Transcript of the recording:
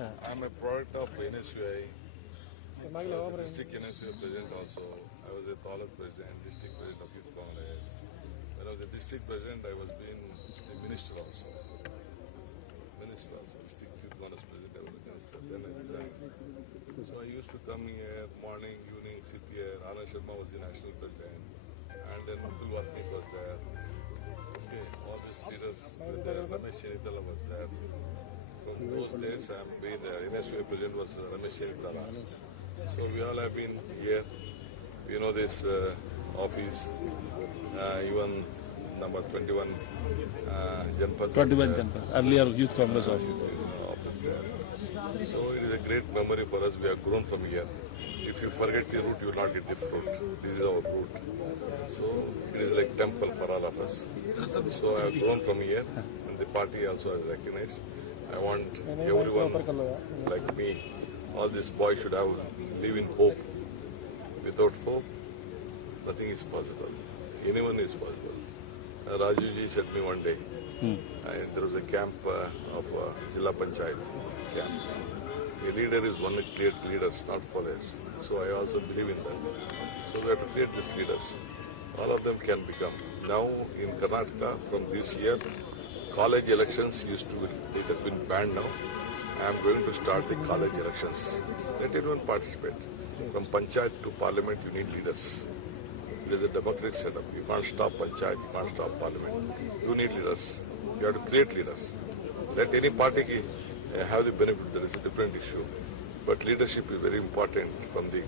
I am a product of NSUI. I was a district NSUI president also. I was a Taluk president, district president of Youth Congress. When I was a district president, I was being a minister also. District Youth Congress president, I was a minister. Then I resigned. So I used to come here morning, evening, sit here. Anand Sharma was the national president. And then Mukul Vasnik was there. Okay, all these leaders were there. Ramesh Chenitala was there. From those days, I have been NSUI president was Ramesh Chenitala. So we all have been here. We know this office, even number 21 Janpad. 21 Janpad, earlier Youth Congress office. Office there. So it is a great memory for us. We have grown from here. If you forget the root, you will not get the fruit. This is our root. So it is like temple for all of us. So I have grown from here, and the party also has recognized. I want everyone like me, all these boys should have live in hope. Without hope, nothing is possible. Anyone is possible. Raju ji said me one day, there was a camp of Jilla Panchayat camp. A leader is one who creates leaders, not followers. So I also believe in that. So we have to create these leaders. All of them can become. Now in Karnataka, from this year, college elections it has been banned now. I am going to start the college elections. Let everyone participate. From Panchayat to Parliament, you need leaders. It is a democratic setup. You can't stop Panchayat, you can't stop Parliament. You need leaders. You have to create leaders. Let any party have the benefit. That is a different issue. But leadership is very important from the